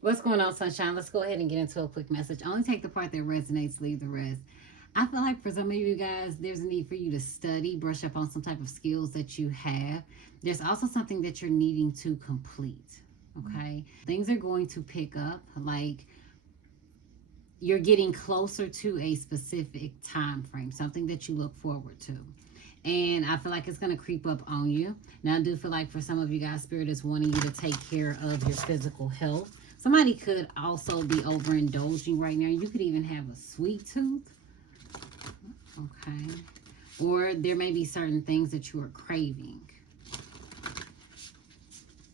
What's going on, sunshine? Let's go ahead and get into a quick message. Only take the part that resonates, leave the rest. I feel like for some of you guys, there's a need for you to study, brush up on some type of skills that you have. There's also something that you're needing to complete. Okay. Things are going to pick up. Like you're getting closer to a specific time frame, something that you look forward to. And I feel like it's going to creep up on you. Now, I do feel like for some of you guys, Spirit is wanting you to take care of your physical health. Somebody could also be overindulging right now. You could even have a sweet tooth. Okay. Or there may be certain things that you are craving.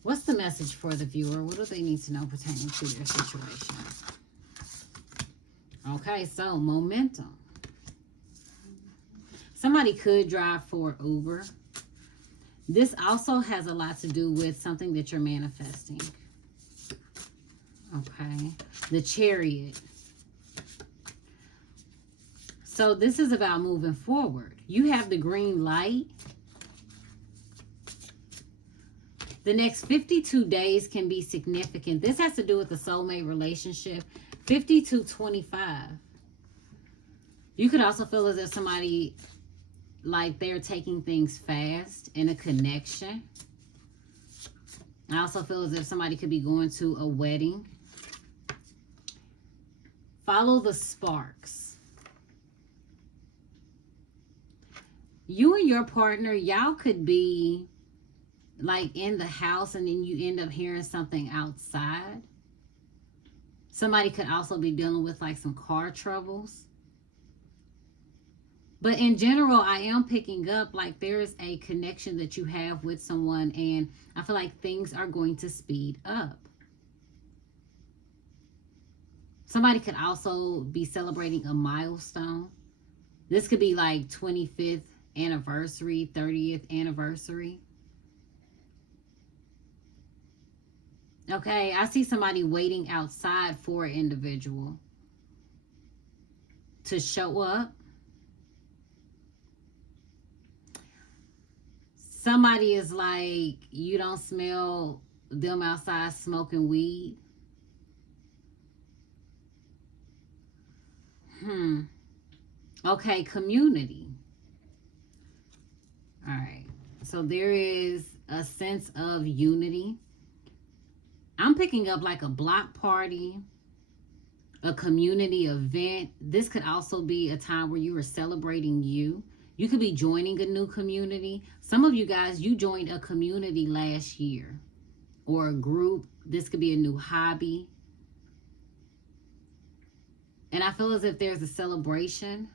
What's the message for the viewer? What do they need to know pertaining to their situation? Okay, so momentum. Somebody could drive for Uber. This also has a lot to do with something that you're manifesting. Okay. The Chariot. So this is about moving forward. You have the green light. The next 52 days can be significant. This has to do with the soulmate relationship. 50 to 25. You could also feel as if somebody, like they're taking things fast in a connection. I also feel as if somebody could be going to a wedding. Follow the sparks. You and your partner, y'all could be like in the house and then you end up hearing something outside. Somebody could also be dealing with like some car troubles. But in general, I am picking up like there is a connection that you have with someone, and I feel like things are going to speed up. Somebody could also be celebrating a milestone. This could be like 25th anniversary, 30th anniversary. Okay, I see somebody waiting outside for an individual to show up. Somebody is like, you don't smell them outside smoking weed. Okay, community. All right. So there is a sense of unity. I'm picking up like a block party, a community event. This could also be a time where you are celebrating you. You could be joining a new community. Some of you guys, you joined a community last year or a group. This could be a new hobby. And I feel as if there's a celebration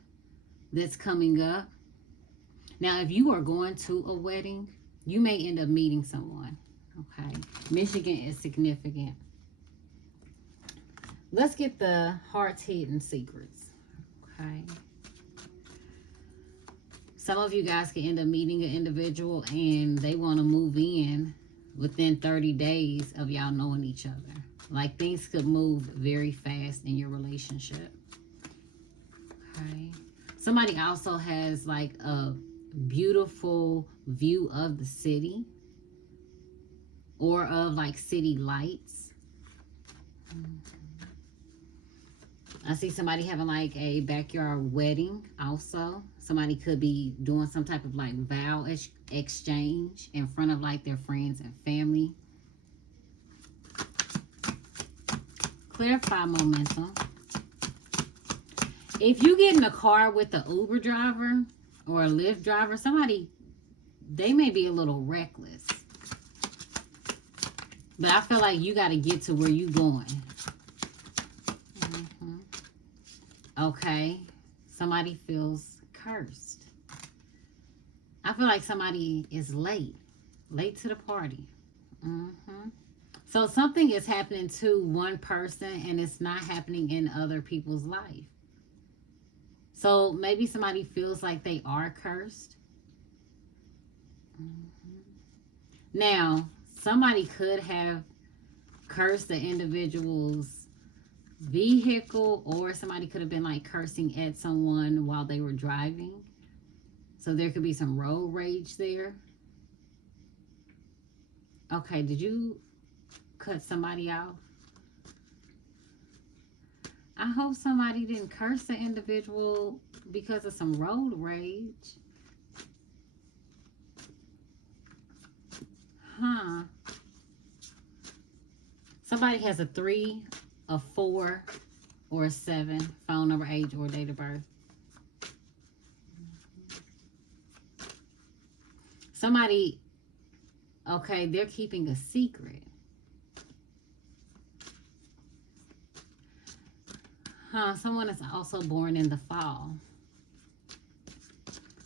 that's coming up. Now, if you are going to a wedding, you may end up meeting someone. Okay. Michigan is significant. Let's get the heart's hidden secrets. Okay. Some of you guys can end up meeting an individual and they want to move in within 30 days of y'all knowing each other. Like things could move very fast in your relationship. Okay. Somebody also has like a beautiful view of the city or of like city lights. I see somebody having like a backyard wedding also. Somebody could be doing some type of like vow exchange in front of like their friends and family. Clarify momentum. If you get in a car with the Uber driver or a Lyft driver, somebody, they may be a little reckless. But I feel like you got to get to where you going. Okay. Somebody feels cursed. I feel like somebody is late to the party. So something is happening to one person and it's not happening in other people's life. So maybe somebody feels like they are cursed. Now, somebody could have cursed the individual's vehicle, or somebody could have been like cursing at someone while they were driving. So there could be some road rage there. Okay, did you cut somebody out? I hope somebody didn't curse the individual because of some road rage. Huh. Somebody has a 3, a 4, or a 7, phone number, age, or date of birth. Somebody, okay, they're keeping a secret. Huh, someone is also born in the fall.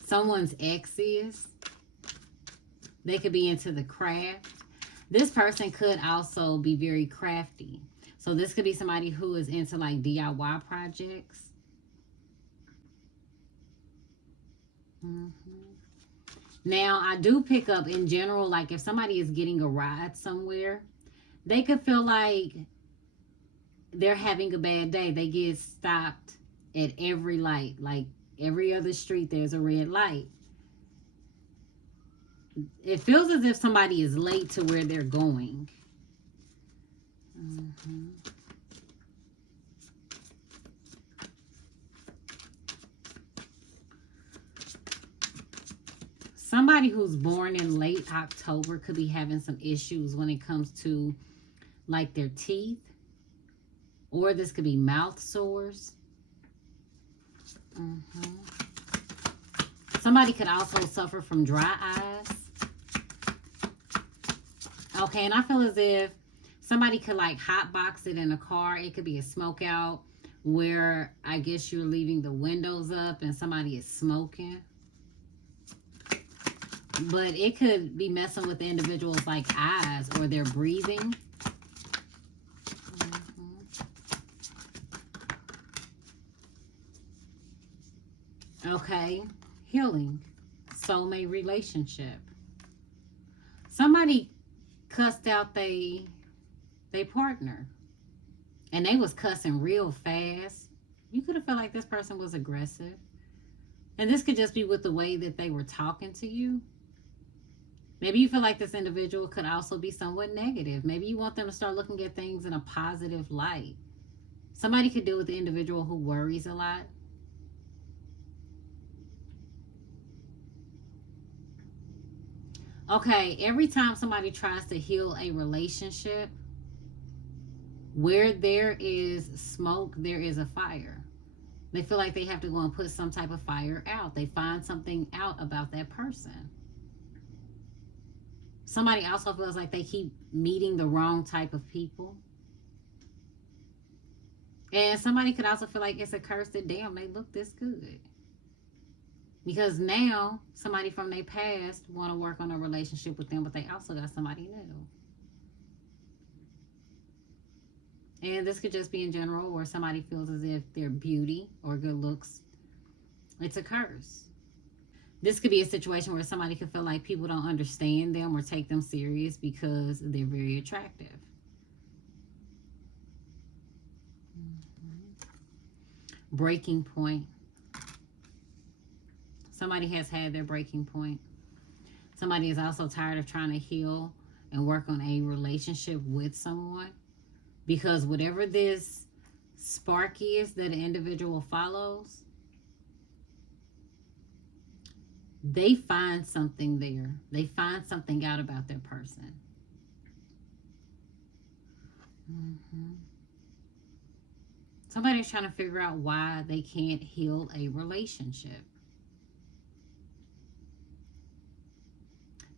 Someone's ex is. They could be into the craft. This person could also be very crafty. So this could be somebody who is into like DIY projects. Now, I do pick up in general, like if somebody is getting a ride somewhere, they could feel like they're having a bad day. They get stopped at every light. Like every other street, there's a red light. It feels as if somebody is late to where they're going. Somebody who's born in late October could be having some issues when it comes to like their teeth, or this could be mouth sores. Somebody could also suffer from dry eyes. Okay, and I feel as if somebody could like hotbox it in a car. It could be a smoke out where I guess you're leaving the windows up and somebody is smoking. But it could be messing with the individual's like eyes or their breathing. Okay, healing, soulmate relationship. Somebody cussed out they partner, and they was cussing real fast. You could have felt like this person was aggressive, and this could just be with the way that they were talking to you. Maybe you feel like this individual could also be somewhat negative. Maybe you want them to start looking at things in a positive light. Somebody could deal with the individual who worries a lot. Okay, every time somebody tries to heal a relationship, where there is smoke, there is a fire. They feel like they have to go and put some type of fire out. They find something out about that person. Somebody also feels like they keep meeting the wrong type of people. And somebody could also feel like it's a curse that, damn, they look this good. Because now somebody from their past want to work on a relationship with them, but they also got somebody new. And this could just be in general where somebody feels as if their beauty or good looks, it's a curse. This could be a situation where somebody could feel like people don't understand them or take them serious because they're very attractive. Breaking point. Somebody has had their breaking point. Somebody is also tired of trying to heal and work on a relationship with someone, because whatever this spark is that an individual follows, they find something there. They find something out about their person. Somebody's trying to figure out why they can't heal a relationship.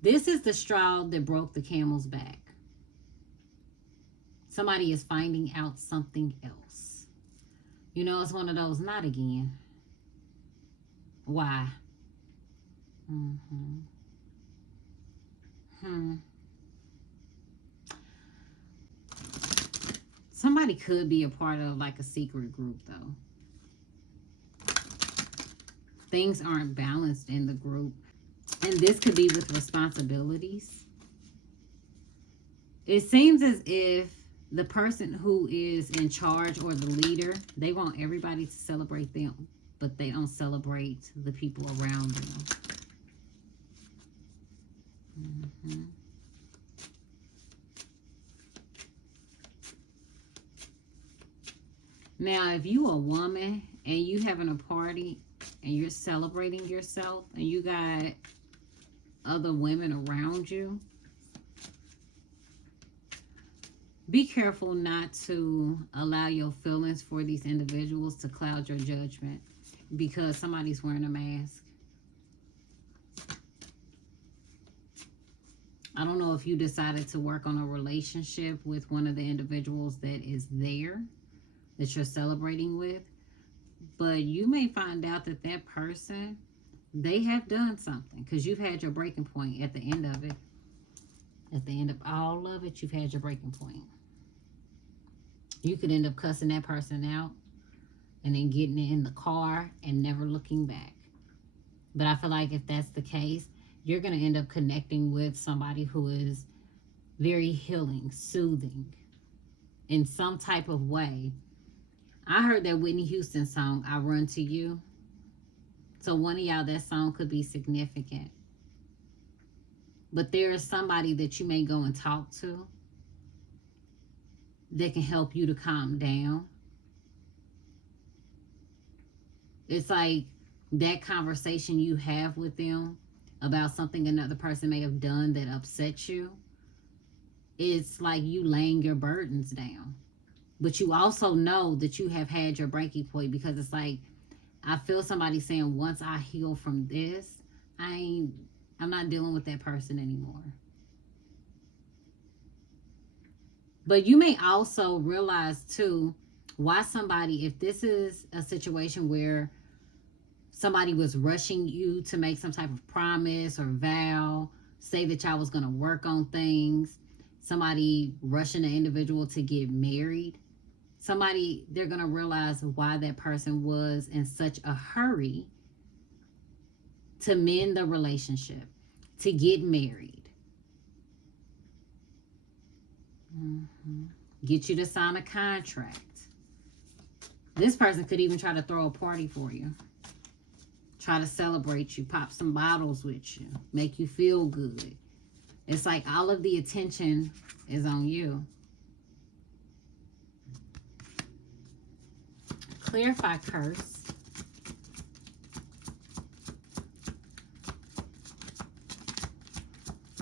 This is the straw that broke the camel's back. Somebody is finding out something else. You know, it's one of those, not again. Why? Somebody could be a part of like a secret group though. Things aren't balanced in the group. And this could be with responsibilities. It seems as if the person who is in charge or the leader, they want everybody to celebrate them, but they don't celebrate the people around them. Now, if you a woman and you having a party and you're celebrating yourself and you got other women around you, be careful not to allow your feelings for these individuals to cloud your judgment because somebody's wearing a mask. I don't know if you decided to work on a relationship with one of the individuals that is there, that you're celebrating with, but you may find out that that person, they have done something because you've had your breaking point at the end of it. At the end of all of it, you've had your breaking point. You could end up cussing that person out and then getting in the car and never looking back. But I feel like if that's the case, you're going to end up connecting with somebody who is very healing, soothing in some type of way. I heard that Whitney Houston song, I Run to You. So one of y'all, that song could be significant. But there is somebody that you may go and talk to that can help you to calm down. It's like that conversation you have with them about something another person may have done that upsets you. It's like you laying your burdens down. But you also know that you have had your breaking point because it's like, I feel somebody saying, once I heal from this, I'm not dealing with that person anymore. But you may also realize too, why somebody, if this is a situation where somebody was rushing you to make some type of promise or vow, say that y'all was going to work on things, somebody rushing an individual to get married, somebody, they're going to realize why that person was in such a hurry to mend the relationship, to get married. Get you to sign a contract. This person could even try to throw a party for you. Try to celebrate you, pop some bottles with you, make you feel good. It's like all of the attention is on you. Clarify curse.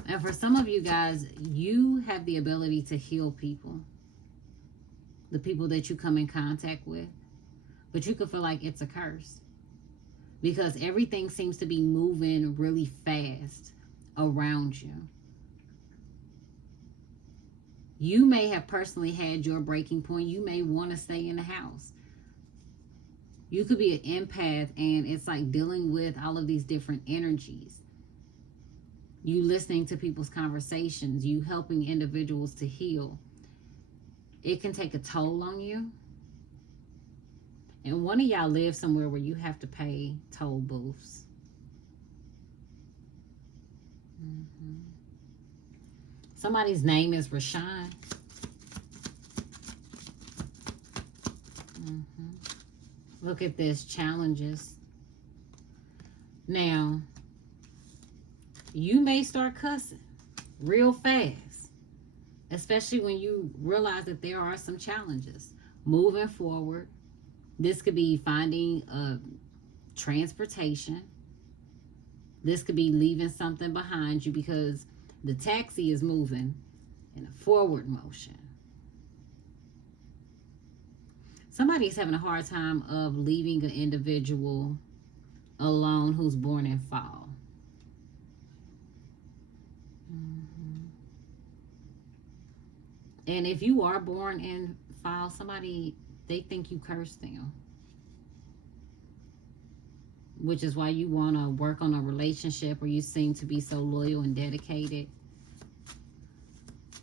And for some of you guys, you have the ability to heal people. The people that you come in contact with. But you could feel like it's a curse. Because everything seems to be moving really fast around you. You may have personally had your breaking point. You may want to stay in the house. You could be an empath and it's like dealing with all of these different energies. You listening to people's conversations. You helping individuals to heal. It can take a toll on you. And one of y'all live somewhere where you have to pay toll booths. Somebody's name is Rashawn. Look at this, challenges. Now, you may start cussing real fast, especially when you realize that there are some challenges. Moving forward, this could be finding transportation. This could be leaving something behind you because the taxi is moving in a forward motion. Somebody's having a hard time of leaving an individual alone who's born in fall. And if you are born in fall, somebody, they think you cursed them. Which is why you want to work on a relationship where you seem to be so loyal and dedicated.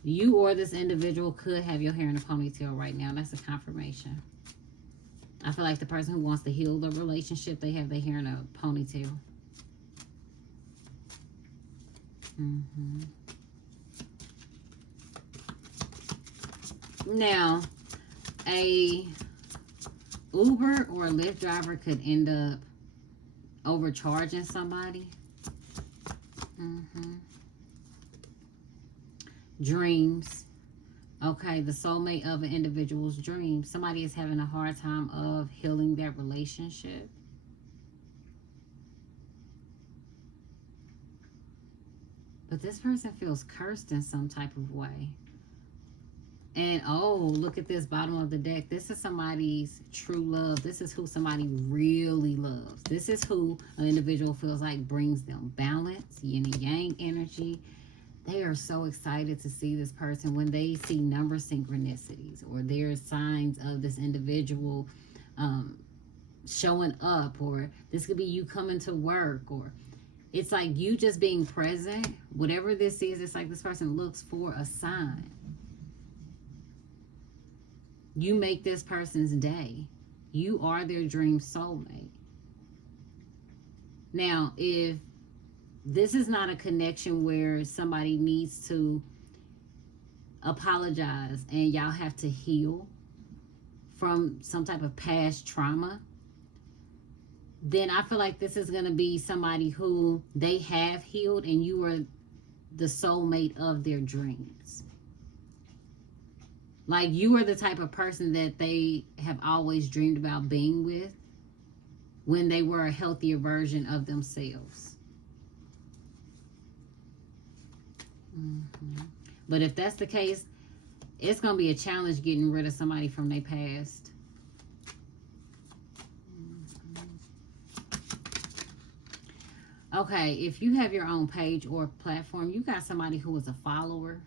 You or this individual could have your hair in a ponytail right now. That's a confirmation. I feel like the person who wants to heal the relationship, they have their hair in a ponytail. Now, a Uber or a Lyft driver could end up overcharging somebody. Dreams. Okay, the soulmate of an individual's dream. Somebody is having a hard time of healing that relationship. But this person feels cursed in some type of way. And oh, look at this bottom of the deck. This is somebody's true love. This is who somebody really loves. This is who an individual feels like brings them balance, yin and yang energy. They are so excited to see this person when they see number synchronicities, or there's signs of this individual showing up, or this could be you coming to work, or it's like you just being present. Whatever this is, it's like this person looks for a sign. You make this person's day. You are their dream soulmate. Now, if this is not a connection where somebody needs to apologize and y'all have to heal from some type of past trauma, then I feel like this is going to be somebody who they have healed and you are the soulmate of their dreams. Like, you are the type of person that they have always dreamed about being with when they were a healthier version of themselves. But if that's the case, it's going to be a challenge getting rid of somebody from their past. Okay, if you have your own page or platform, you got somebody who is a follower.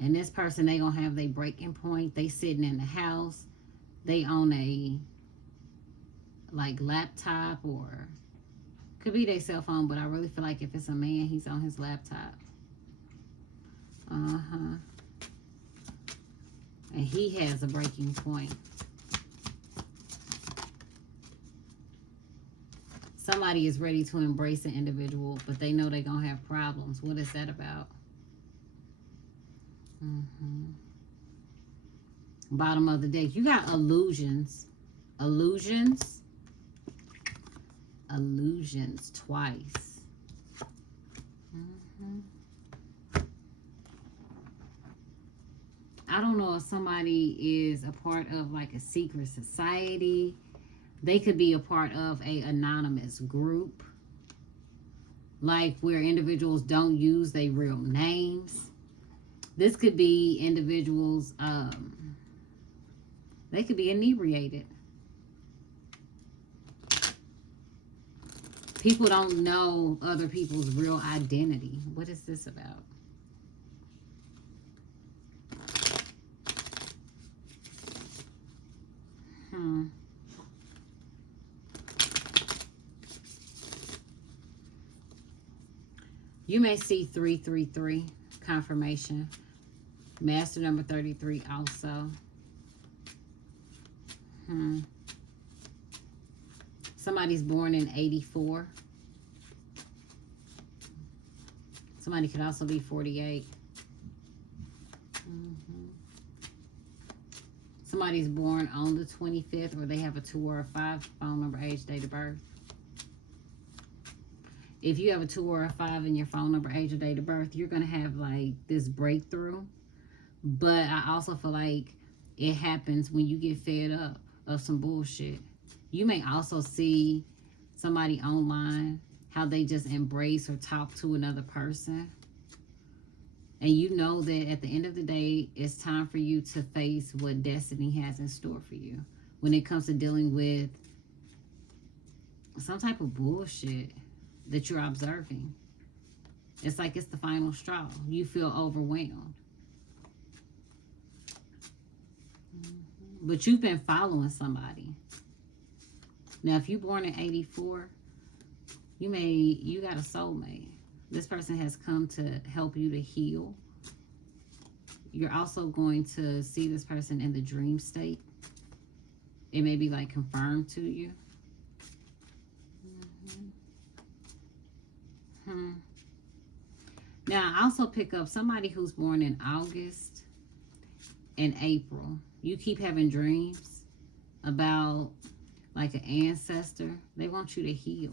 And this person, they gonna have their breaking point. They sitting in the house. They own a like laptop, or could be their cell phone, but I really feel like if it's a man, he's on his laptop. And he has a breaking point. Somebody is ready to embrace an individual, but they know they're gonna have problems. What is that about? Bottom of the deck, you got illusions. Illusions twice. I don't know if somebody is a part of like a secret society. They could be a part of a anonymous group, like where individuals don't use their real names. This could be individuals, they could be inebriated. People don't know other people's real identity. What is this about? You may see 333 confirmation. Master number 33 also. Somebody's born in 84. Somebody could also be 48. Somebody's born on the 25th, or they have a 2 or a 5 phone number, age, date of birth. If you have a 2 or a 5 in your phone number, age, or date of birth, you're going to have like this breakthrough. But I also feel like it happens when you get fed up of some bullshit. You may also see somebody online, how they just embrace or talk to another person. And you know that at the end of the day, it's time for you to face what destiny has in store for you when it comes to dealing with some type of bullshit that you're observing. It's like it's the final straw. You feel overwhelmed. But you've been following somebody. Now, if you're born in 84, you got a soulmate. This person has come to help you to heal. You're also going to see this person in the dream state. It may be like confirmed to you. Now, I also pick up somebody who's born in August and April. You keep having dreams about like an ancestor. They want you to heal.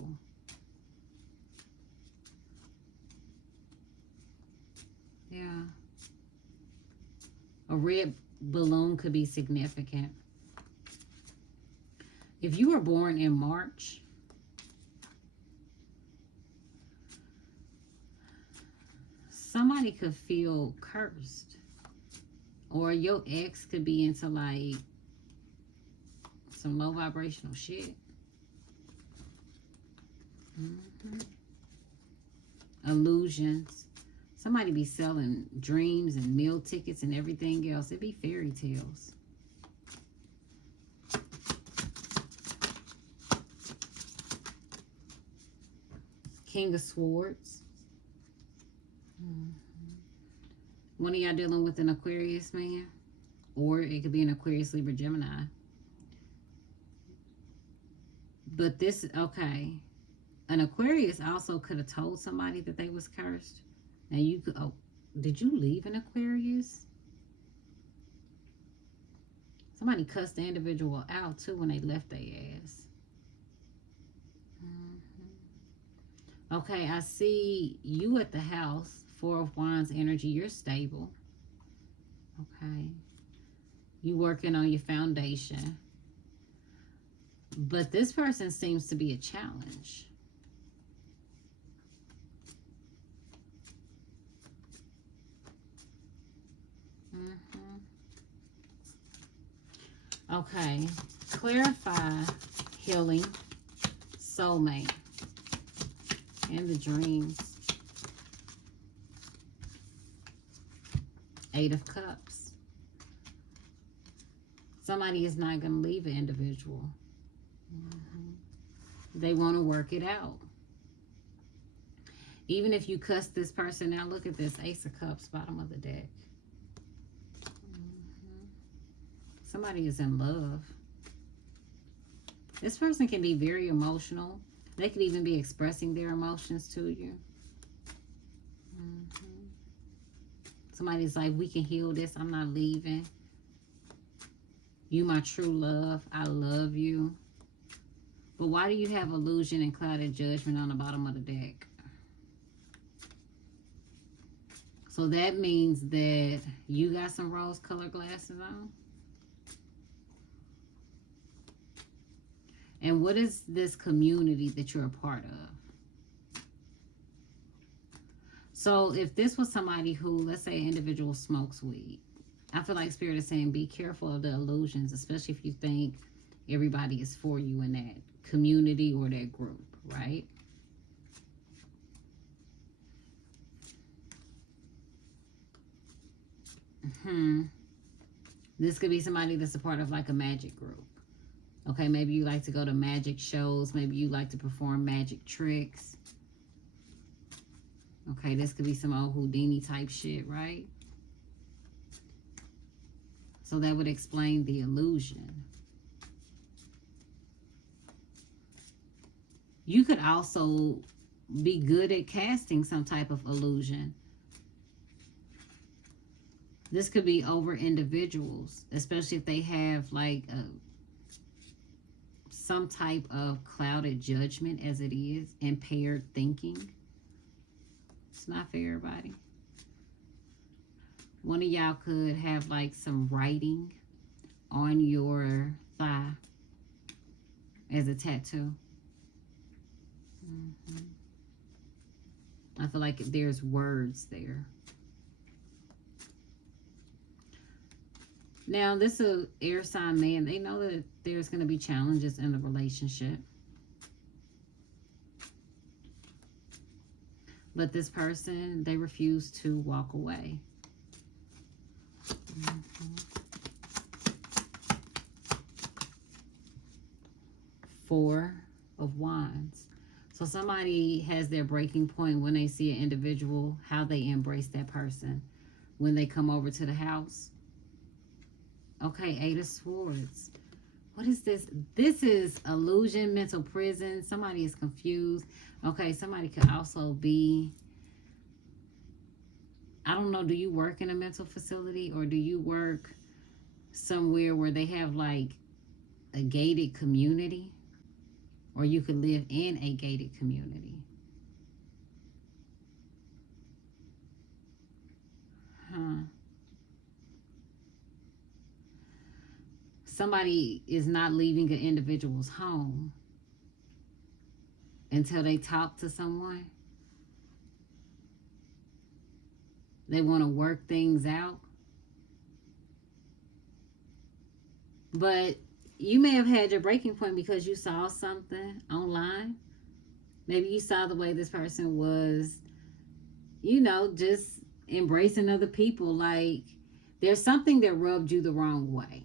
Yeah. A red balloon could be significant. If you were born in March, somebody could feel cursed. Or your ex could be into like some low vibrational shit. Illusions. Somebody be selling dreams and meal tickets and everything else. It'd be fairy tales. King of Swords. One of y'all dealing with an Aquarius man. Or it could be an Aquarius, Libra, Gemini. But this, okay. An Aquarius also could have told somebody that they was cursed. Now you could, oh, did you leave an Aquarius? Somebody cussed the individual out too when they left their ass. Okay, I see you at the house. 4 of Wands energy. You're stable. Okay. You working on your foundation. But this person seems to be a challenge. Okay. Clarify, healing, soulmate, and the dreams. 8 of Cups. Somebody is not going to leave an individual. They want to work it out. Even if you cuss this person out, look at this Ace of Cups, bottom of the deck. Somebody is in love. This person can be very emotional. They could even be expressing their emotions to you. Somebody's like, we can heal this. I'm not leaving. You my true love. I love you. But why do you have illusion and clouded judgment on the bottom of the deck? So that means that you got some rose-colored glasses on. And what is this community that you're a part of? So if this was somebody who, let's say an individual smokes weed, I feel like Spirit is saying be careful of the illusions, especially if you think everybody is for you in that community or that group, right? This could be somebody that's a part of like a magic group. Okay, maybe you like to go to magic shows. Maybe you like to perform magic tricks. Okay, this could be some old Houdini type shit, right? So that would explain the illusion. You could also be good at casting some type of illusion. This could be over individuals, especially if they have like some type of clouded judgment as it is, impaired thinking. It's not for everybody. One of y'all could have like some writing on your thigh as a tattoo. I feel like there's words there. Now, this is an air sign man. They know that there's going to be challenges in the relationship. But this person, they refuse to walk away. Four of Wands. So somebody has their breaking point when they see an individual, how they embrace that person when they come over to the house. Okay, 8 of Swords. What is this? This is illusion, mental prison. Somebody is confused. Okay, somebody could also be, I don't know, do you work in a mental facility or do you work somewhere where they have like a gated community? Or you could live in a gated community. somebody is not leaving an individual's home until they talk to someone. They want to work things out. But you may have had your breaking point because you saw something online. Maybe you saw the way this person was, just embracing other people. Like, there's something that rubbed you the wrong way.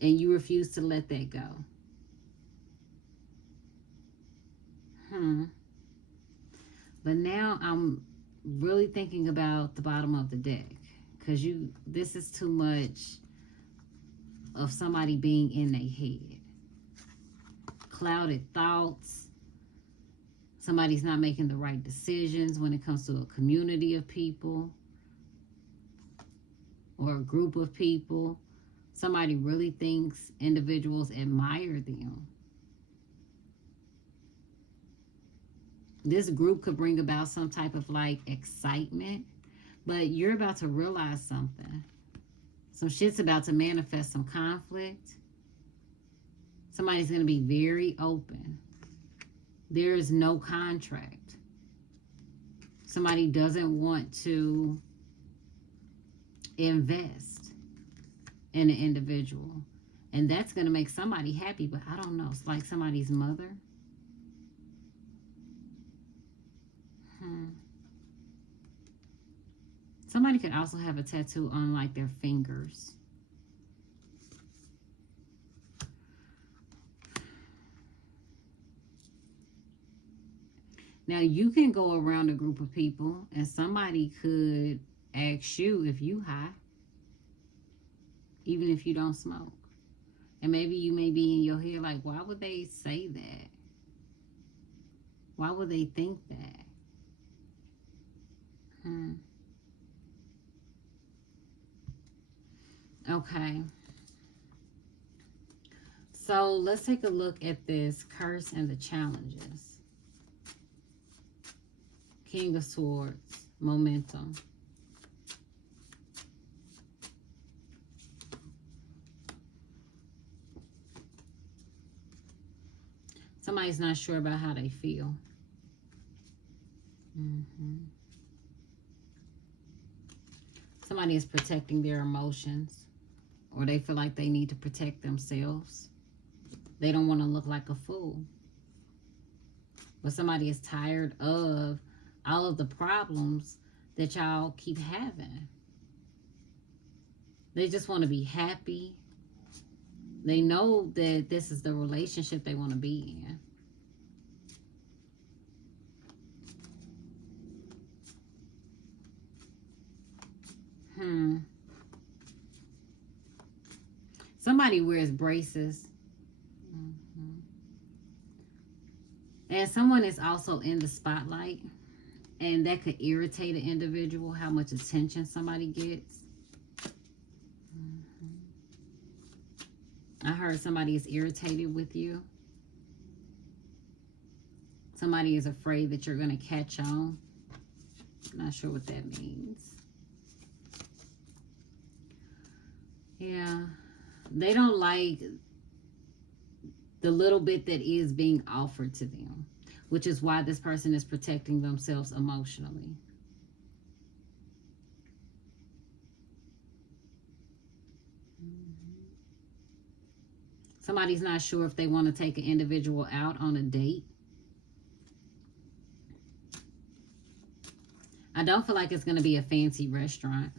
And you refuse to let that go. But now I'm really thinking about the bottom of the deck. Because this is too much of somebody being in their head. Clouded thoughts. Somebody's not making the right decisions when it comes to a community of people or a group of people. Somebody really thinks individuals admire them. This group could bring about some type of excitement, but you're about to realize something. Some shit's about to manifest, some conflict. Somebody's going to be very open. There is no contract. Somebody doesn't want to invest in an individual. And that's going to make somebody happy, but I don't know. It's like somebody's mother. Somebody could also have a tattoo on their fingers. Now you can go around a group of people and somebody could ask you if you high, even if you don't smoke. And maybe you may be in your head like, why would they say that? Why would they think that? Okay. So let's take a look at this curse and the challenges. King of Swords, momentum. Somebody's not sure about how they feel. Somebody is protecting their emotions, or they feel like they need to protect themselves. They don't want to look like a fool. But somebody is tired of all of the problems that y'all keep having. They just want to be happy. They know that this is the relationship they want to be in. Somebody wears braces. And someone is also in the spotlight. And that could irritate an individual, how much attention somebody gets. I heard somebody is irritated with you. Somebody is afraid that you're going to catch on. Not sure what that means. Yeah. They don't like the little bit that is being offered to them, which is why this person is protecting themselves emotionally. Somebody's not sure if they want to take an individual out on a date. I don't feel like it's going to be a fancy restaurant.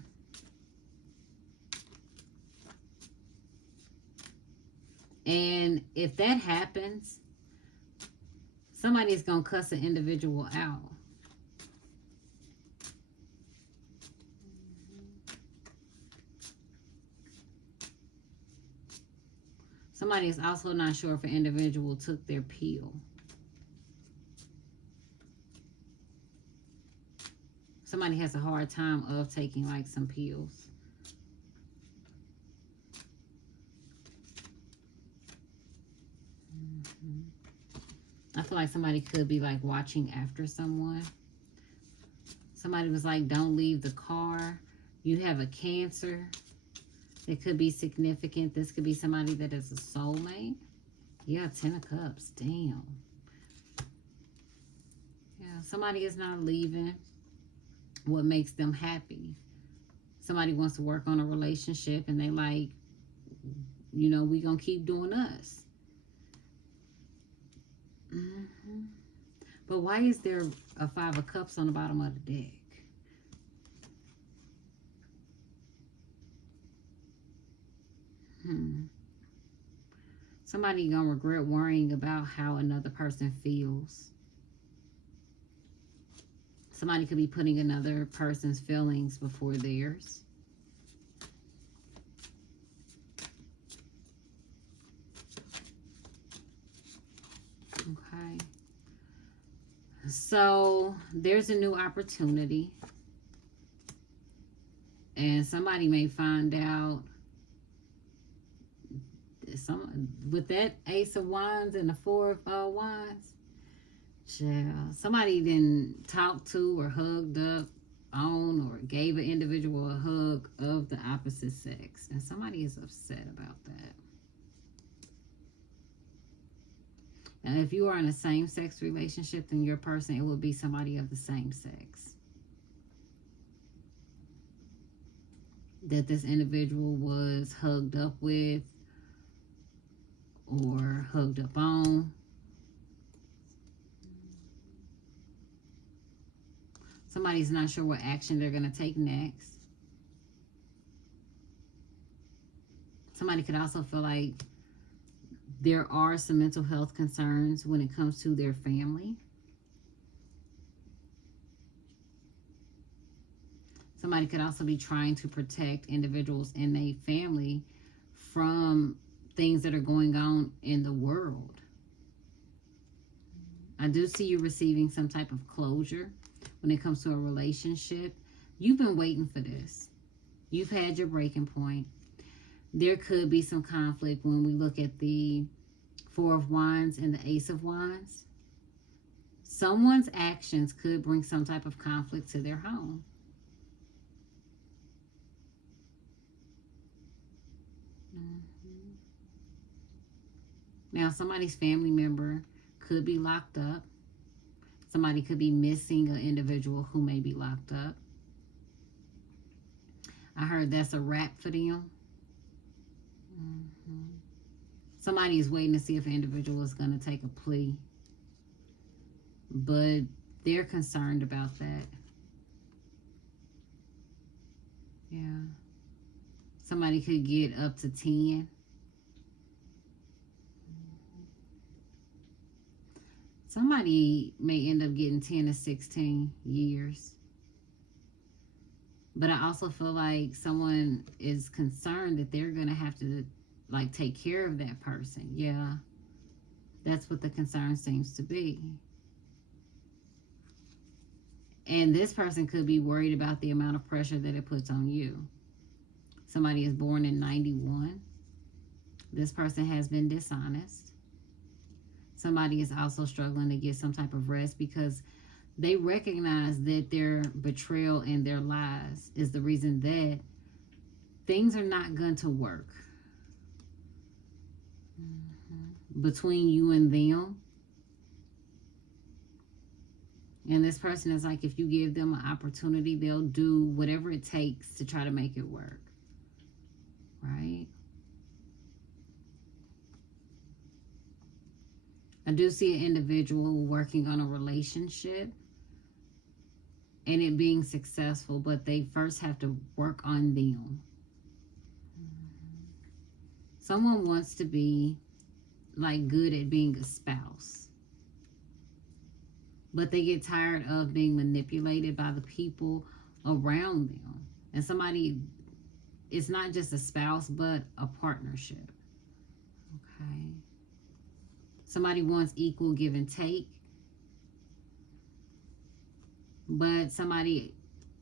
And if that happens, somebody's going to cuss an individual out. Somebody is also not sure if an individual took their pill. Somebody has a hard time of taking some pills. I feel like somebody could be watching after someone. Somebody was like, don't leave the car. You have a cancer. It could be significant. This could be somebody that is a soulmate. Yeah, 10 of Cups. Damn. Yeah, somebody is not leaving what makes them happy. Somebody wants to work on a relationship and they like, you know, we gonna keep doing us. But why is there a 5 of Cups on the bottom of the deck? Somebody gonna regret worrying about how another person feels. Somebody could be putting another person's feelings before theirs. Okay. So there's a new opportunity. And somebody may find out with that Ace of Wands and the 4 of Wands. Yeah, somebody didn't talk to or hugged up on or gave an individual a hug of the opposite sex. And somebody is upset about that. Now, if you are in a same-sex relationship, then your person, it will be somebody of the same sex that this individual was hugged up with or hugged up on. Somebody's not sure what action they're going to take next. Somebody could also feel like there are some mental health concerns when it comes to their family. Somebody could also be trying to protect individuals in their family from things that are going on in the world. I do see you receiving some type of closure when it comes to a relationship. You've been waiting for this. You've had your breaking point. There could be some conflict when we look at the 4 of Wands and the Ace of Wands. Someone's actions could bring some type of conflict to their home. Now, somebody's family member could be locked up. Somebody could be missing an individual who may be locked up. I heard that's a wrap for them. Somebody is waiting to see if an individual is going to take a plea. But they're concerned about that. Yeah. Somebody could get up to 10. Somebody may end up getting 10 to 16 years. But I also feel like someone is concerned that they're going to have to, like, take care of that person. Yeah. That's what the concern seems to be. And this person could be worried about the amount of pressure that it puts on you. Somebody is born in 91. This person has been dishonest. Somebody is also struggling to get some type of rest because they recognize that their betrayal and their lies is the reason that things are not going to work between you and them. And this person is like, if you give them an opportunity, they'll do whatever it takes to try to make it work. Right? I do see an individual working on a relationship and it being successful, but they first have to work on them. Someone wants to be, like, good at being a spouse, but they get tired of being manipulated by the people around them. And somebody, it's not just a spouse, but a partnership. Okay. Somebody wants equal give and take. But somebody,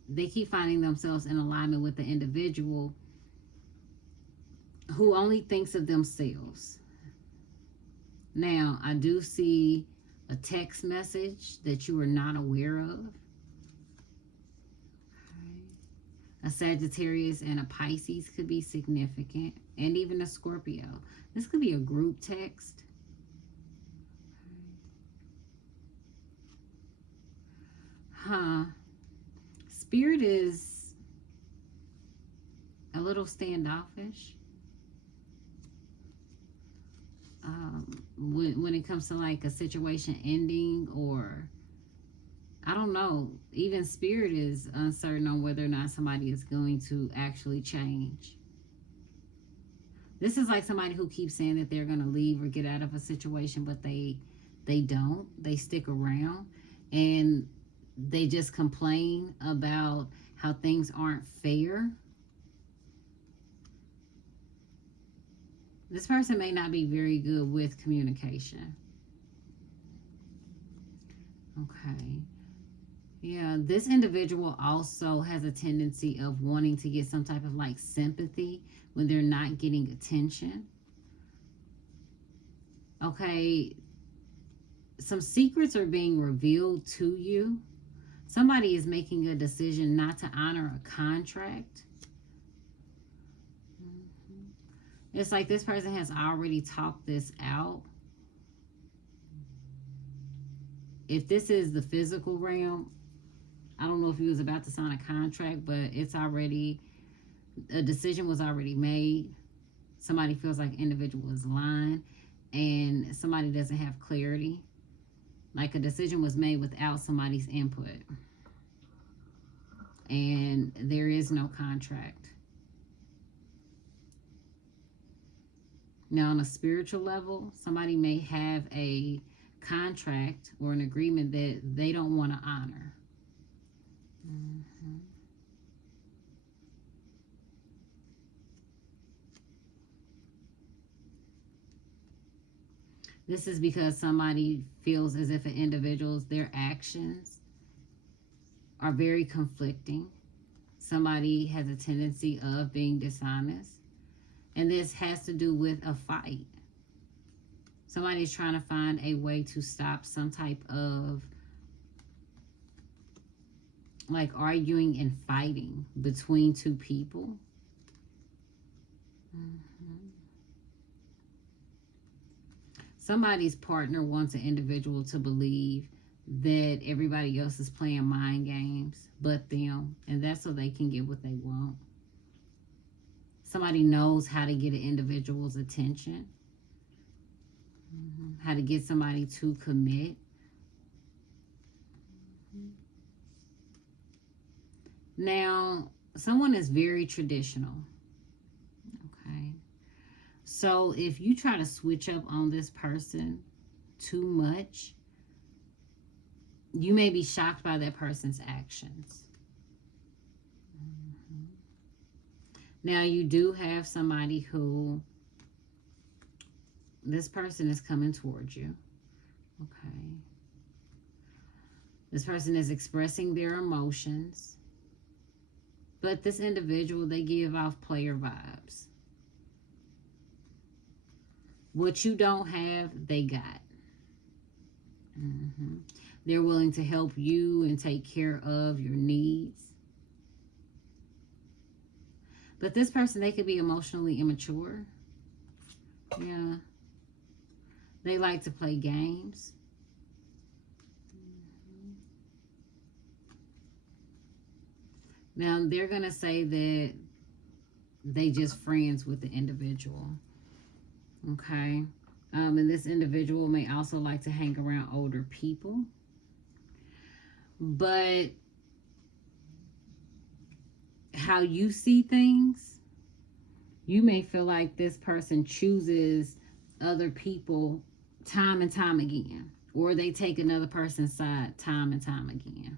they keep finding themselves in alignment with the individual who only thinks of themselves. Now, I do see a text message that you are not aware of. Okay. A Sagittarius and a Pisces could be significant, and even a Scorpio. This could be a group text. Spirit is a little standoffish. When it comes to like a situation ending, or I don't know, even Spirit is uncertain on whether or not somebody is going to actually change. This is like somebody who keeps saying that they're going to leave or get out of a situation, but they don't. They stick around, and they just complain about how things aren't fair. This person may not be very good with communication. Okay. Yeah, this individual also has a tendency of wanting to get some type of like sympathy when they're not getting attention. Okay, some secrets are being revealed to you. Somebody is making a decision not to honor a contract. It's like this person has already talked this out. If this is the physical realm, I don't know if he was about to sign a contract, but it's already, a decision was already made. Somebody feels like individual is lying, and somebody doesn't have clarity. Like a decision was made without somebody's input. And there is no contract. Now, on a spiritual level, somebody may have a contract or an agreement that they don't want to honor. This is because somebody feels as if an individual's, their actions are very conflicting. Somebody has a tendency of being dishonest. And this has to do with a fight. Somebody's trying to find a way to stop some type of like arguing and fighting between two people. Somebody's partner wants an individual to believe that everybody else is playing mind games but them, and that's so they can get what they want. Somebody knows how to get an individual's attention, how to get somebody to commit. Now, someone is very traditional. Okay. So if you try to switch up on this person too much, you may be shocked by that person's actions. Now, you do have somebody who, this person is coming towards you. Okay. This person is expressing their emotions. But this individual, they give off player vibes. What you don't have, they got. They're willing to help you and take care of your needs. But this person, they could be emotionally immature. Yeah. They like to play games. Now, they're going to say that they just friends with the individual. Okay. And this individual may also like to hang around older people. But how you see things, you may feel like this person chooses other people time and time again, or they take another person's side time and time again.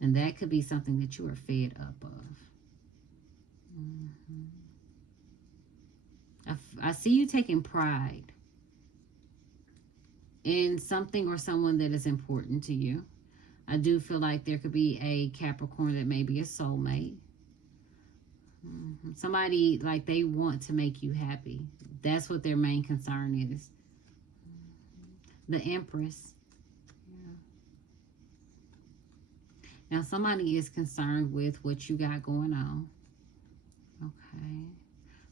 And that could be something that you are fed up of. I see you taking pride in something or someone that is important to you. I do feel like there could be a Capricorn that may be a soulmate. Somebody, like, they want to make you happy. That's what their main concern is. The Empress. Now, somebody is concerned with what you got going on. Okay.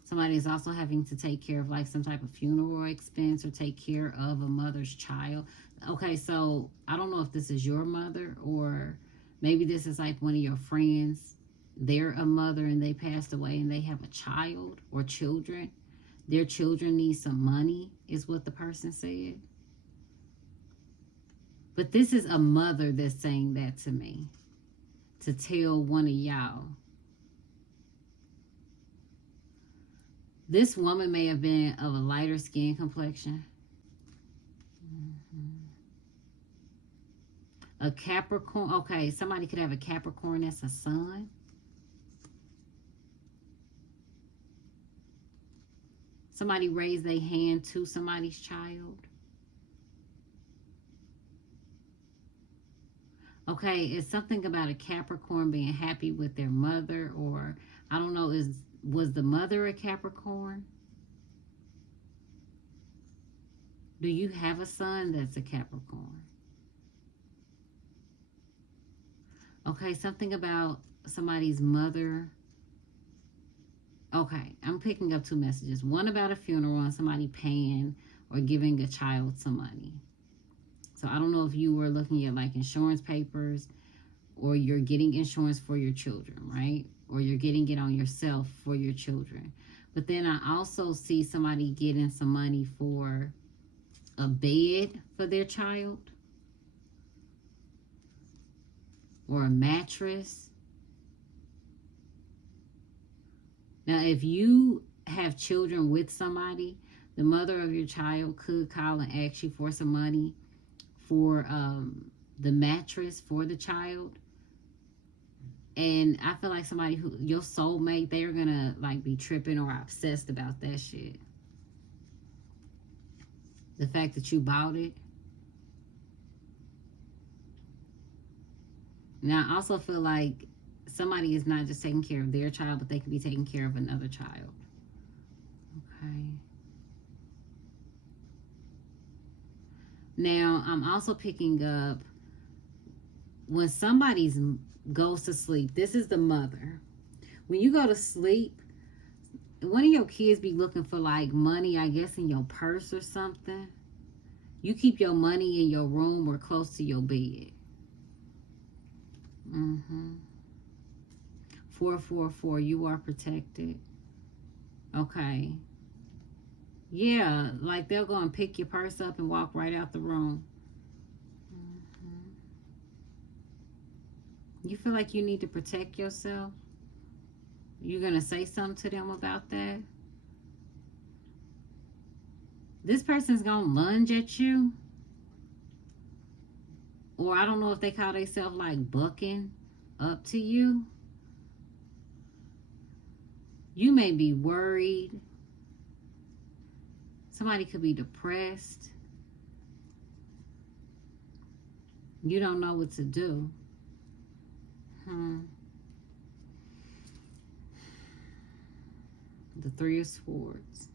Somebody is also having to take care of like some type of funeral expense or take care of a mother's child. Okay, so I don't know if this is your mother or maybe this is like one of your friends. They're a mother and they passed away and they have a child or children. Their children need some money, is what the person said. But this is a mother that's saying that to me, to tell one of y'all. This woman may have been of a lighter skin complexion. A Capricorn. Okay, somebody could have a Capricorn that's a son. Somebody raised their hand to somebody's child. Okay, it's something about a Capricorn being happy with their mother, or I don't know, was the mother a Capricorn? Do you have a son that's a Capricorn? Okay, something about somebody's mother. Okay, I'm picking up two messages. One about a funeral and somebody paying or giving a child some money. So I don't know if you were looking at like insurance papers or you're getting insurance for your children, right? Or you're getting it on yourself for your children. But then I also see somebody getting some money for a bed for their child or a mattress. Now, if you have children with somebody, the mother of your child could call and ask you for some money for the mattress for the child. And I feel like somebody who, your soulmate, they're gonna like be tripping or obsessed about that shit. The fact that you bought it. Now, I also feel like somebody is not just taking care of their child, but they could be taking care of another child. Okay. Now, I'm also picking up when somebody goes to sleep. This is the mother. When you go to sleep, one of your kids be looking for like money, I guess, in your purse or something. You keep your money in your room or close to your bed. 444, you are protected. Okay. Yeah, like they'll go and pick your purse up and walk right out the room. You feel like you need to protect yourself? You're going to say something to them about that? This person's going to lunge at you? Or I don't know if they call themselves like bucking up to you. You may be worried. Somebody could be depressed. You don't know what to do. The Three of Swords.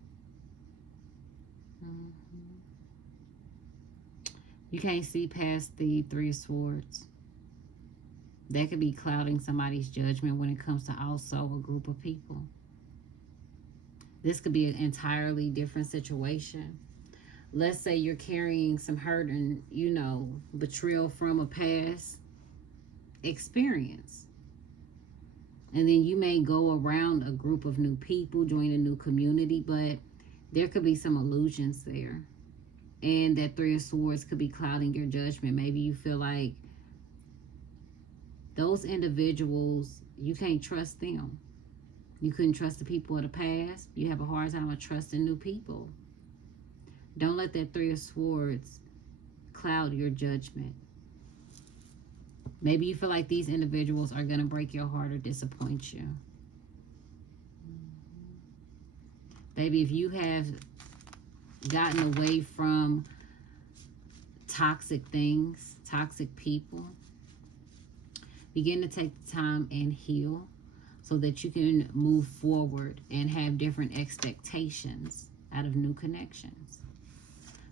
You can't see past the Three of Swords. That could be clouding somebody's judgment when it comes to also a group of people. This could be an entirely different situation. Let's say you're carrying some hurt and, you know, betrayal from a past experience. And then you may go around a group of new people, join a new community, but there could be some illusions there. And that Three of Swords could be clouding your judgment. Maybe you feel like those individuals, you can't trust them. You couldn't trust the people of the past. You have a hard time of trusting new people. Don't let that Three of Swords cloud your judgment. Maybe you feel like these individuals are going to break your heart or disappoint you. Baby, if you have gotten away from toxic things, toxic people, begin to take the time and heal so that you can move forward and have different expectations out of new connections.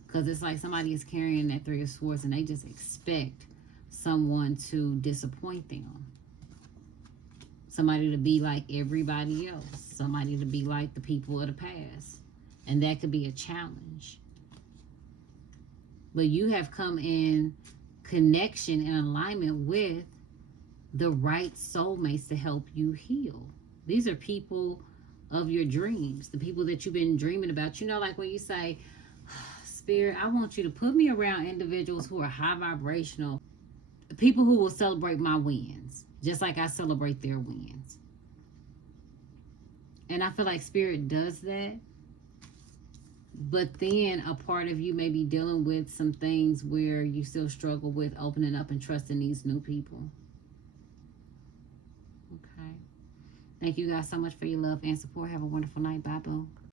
Because it's like somebody is carrying that Three of Swords and they just expect someone to disappoint them. Somebody to be like everybody else. Somebody to be like the people of the past. And that could be a challenge. But you have come in connection and alignment with the right soulmates to help you heal. These are people of your dreams, the people that you've been dreaming about. You know, like when you say, Spirit, I want you to put me around individuals who are high vibrational, people who will celebrate my wins, just like I celebrate their wins. And I feel like Spirit does that. But then a part of you may be dealing with some things where you still struggle with opening up and trusting these new people. Okay. Thank you guys so much for your love and support. Have a wonderful night. Bye, boo.